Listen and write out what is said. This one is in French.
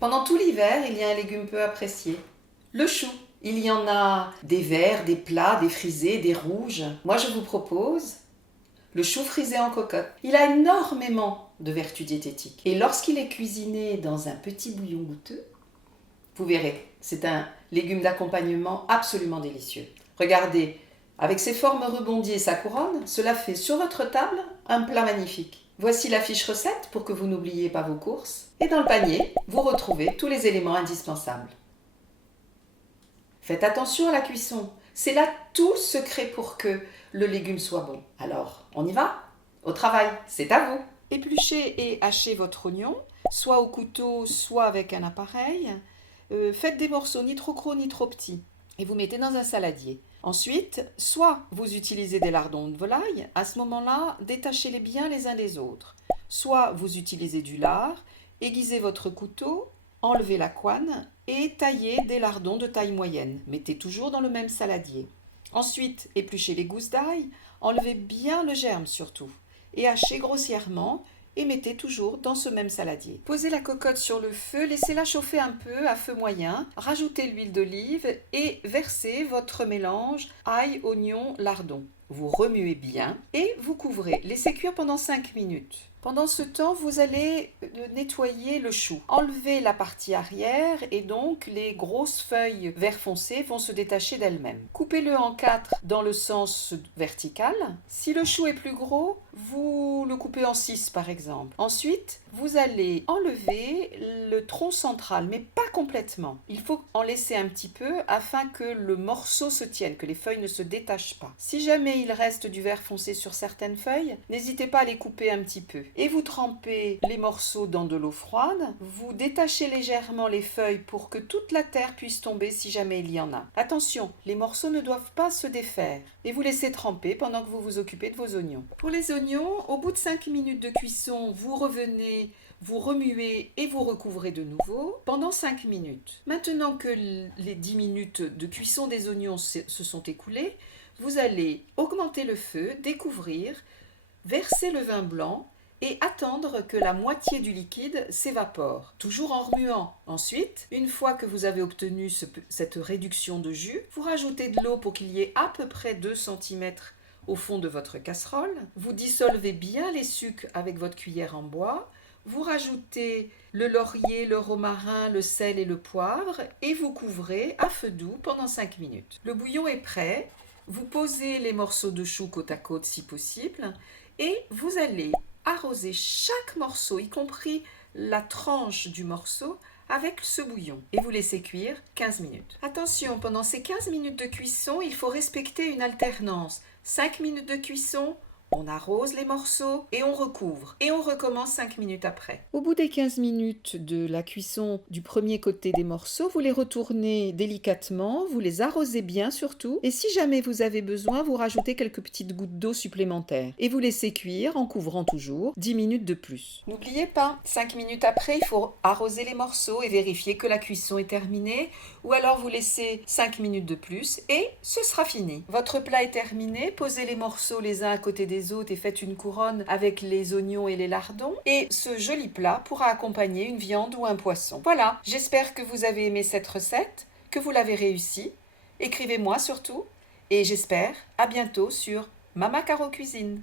Pendant tout l'hiver, il y a un légume peu apprécié, le chou. Il y en a des verts, des plats, des frisés, des rouges. Moi, je vous propose le chou frisé en cocotte. Il a énormément de vertus diététiques. Et lorsqu'il est cuisiné dans un petit bouillon goûteux, vous verrez, c'est un légume d'accompagnement absolument délicieux. Regardez, avec ses formes rebondies et sa couronne, cela fait sur votre table un plat magnifique. Voici la fiche recette pour que vous n'oubliez pas vos courses. Et dans le panier, vous retrouvez tous les éléments indispensables. Faites attention à la cuisson. C'est là tout le secret pour que le légume soit bon. Alors, on y va? Au travail, c'est à vous. Épluchez et hachez votre oignon, soit au couteau, soit avec un appareil. Faites des morceaux ni trop gros ni trop petits et vous mettez dans un saladier. Ensuite, soit vous utilisez des lardons de volaille, à ce moment-là, détachez-les bien les uns des autres. Soit vous utilisez du lard, aiguisez votre couteau, enlevez la couenne et taillez des lardons de taille moyenne. Mettez toujours dans le même saladier. Ensuite, épluchez les gousses d'ail, enlevez bien le germe surtout et hachez grossièrement et mettez toujours dans ce même saladier. Posez la cocotte sur le feu, laissez-la chauffer un peu à feu moyen, rajoutez l'huile d'olive et versez votre mélange ail, oignon, lardon. Vous remuez bien et vous couvrez. Laissez cuire pendant 5 minutes. Pendant ce temps, vous allez nettoyer le chou. Enlevez la partie arrière et donc les grosses feuilles vert foncé vont se détacher d'elles-mêmes. Coupez-le en 4 dans le sens vertical. Si le chou est plus gros, vous le coupez en 6 par exemple. Ensuite, vous allez enlever le tronc central, mais pas complètement. Il faut en laisser un petit peu afin que le morceau se tienne, que les feuilles ne se détachent pas. Si jamais il reste du vert foncé sur certaines feuilles, n'hésitez pas à les couper un petit peu. Et vous trempez les morceaux dans de l'eau froide. Vous détachez légèrement les feuilles pour que toute la terre puisse tomber si jamais il y en a. Attention, les morceaux ne doivent pas se défaire. Et vous laissez tremper pendant que vous vous occupez de vos oignons. Pour les oignons, au bout de 5 minutes de cuisson, vous revenez, vous remuez et vous recouvrez de nouveau pendant 5 minutes. Maintenant que les 10 minutes de cuisson des oignons se sont écoulées, vous allez augmenter le feu, découvrir, verser le vin blanc et attendre que la moitié du liquide s'évapore, toujours en remuant. Ensuite, une fois que vous avez obtenu cette réduction de jus, vous rajoutez de l'eau pour qu'il y ait à peu près 2 cm au fond de votre casserole. Vous dissolvez bien les sucs avec votre cuillère en bois. Vous rajoutez le laurier, le romarin, le sel et le poivre et vous couvrez à feu doux pendant 5 minutes. Le bouillon est prêt. Vous posez les morceaux de chou côte à côte si possible et vous allez arroser chaque morceau, y compris la tranche du morceau, avec ce bouillon et vous laissez cuire 15 minutes. Attention, pendant ces 15 minutes de cuisson, il faut respecter une alternance. 5 minutes de cuisson, on arrose les morceaux et on recouvre. Et on recommence 5 minutes après. Au bout des 15 minutes de la cuisson du premier côté des morceaux, vous les retournez délicatement, vous les arrosez bien surtout. Et si jamais vous avez besoin, vous rajoutez quelques petites gouttes d'eau supplémentaires. Et vous laissez cuire en couvrant toujours 10 minutes de plus. N'oubliez pas, 5 minutes après, il faut arroser les morceaux et vérifier que la cuisson est terminée. Ou alors vous laissez 5 minutes de plus et ce sera fini. Votre plat est terminé, posez les morceaux les uns à côté des autres et faites une couronne avec les oignons et les lardons. Et ce joli plat pourra accompagner une viande ou un poisson. Voilà, j'espère que vous avez aimé cette recette, que vous l'avez réussi. Écrivez-moi surtout et j'espère à bientôt sur Mama Caro Cuisine.